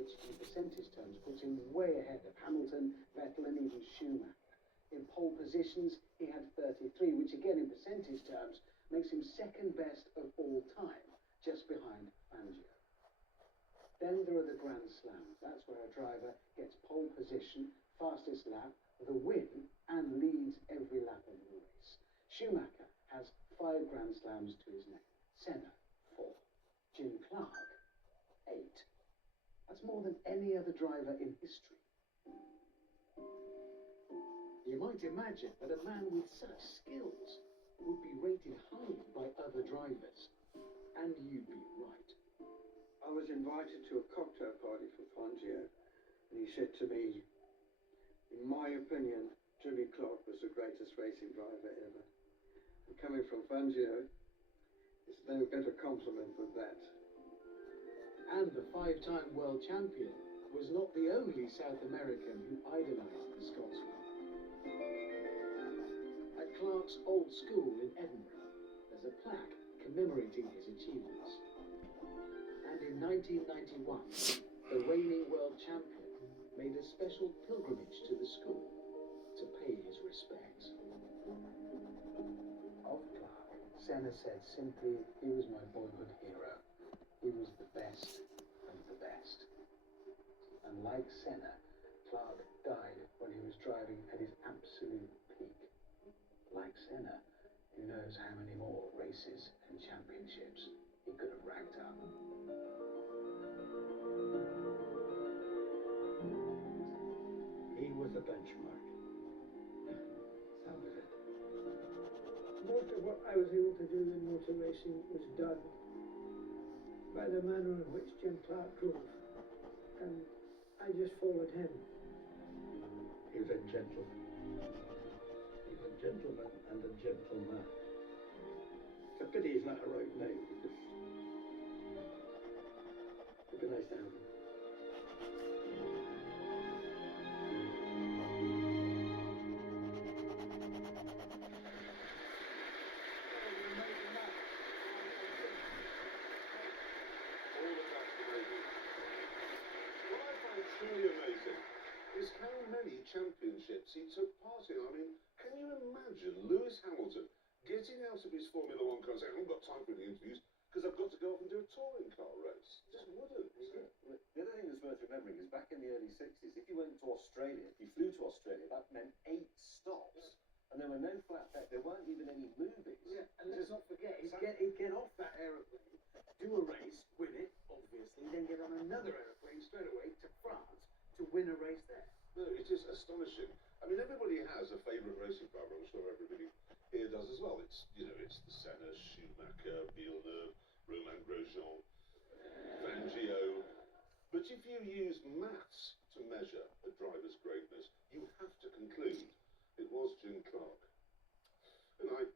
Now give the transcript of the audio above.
which in percentage terms puts him way ahead of Hamilton, Vettel and even Schumacher. In pole positions, he had 33, which again in percentage terms makes him second best of all time, just behind Fangio. Then there are the Grand Slams. That's where a driver gets pole position, fastest lap, the win, and leads every lap of the race. Schumacher has 5 Grand Slams to his name. Senna, 4. Jim Clark, 8. That's more than any other driver in history. You might imagine that a man with such skills would be rated high by other drivers. And you'd be right. I was invited to a cocktail party for Fangio, and he said to me, in my opinion, Jimmy Clark was the greatest racing driver ever. And coming from Fangio, there's no better compliment than that. And the 5-time world champion was not the only South American who idolised the Scotsman. At Clark's old school in Edinburgh, there's a plaque commemorating his achievements. And in 1991, the reigning world champion made a special pilgrimage to the school to pay his respects. Of Clark, Senna said simply, he was my boyhood hero. He was the best of the best. And like Senna, Clark died when he was driving at his absolute peak. Like Senna, who knows how many more races and championships he could have racked up. He was the benchmark. That was it. Most of what I was able to do in motor racing was done by the manner in which Jim Clark drove, and I just followed him. He was a gentleman. He was a gentleman and a gentleman. It's a pity he's not a right name, because it'd be nice to have him. Truly amazing is how many championships he took part in. I mean, can you imagine Lewis Hamilton getting out of his Formula One car and saying, I haven't got time for the interviews because I've got to go off and do a touring car race? Just wouldn't. The other thing that's worth remembering is back in the early 60s, if you went to Australia, if you flew to Australia, that meant 8 stops. And there were no flat deck, there weren't even any movies. Yeah, and let's not forget, he'd get off that aeroplane, do a race, win it, obviously, then get on another aeroplane straight away to France to win a race there. No, it is astonishing. I mean, everybody has a favourite racing driver. I'm sure everybody here does as well. It's, you know, it's the Senna, Schumacher, Villeneuve, Romain Grosjean, Fangio. But if you use maths to measure a driver's greatness, you have to conclude it was Jim Clark. And I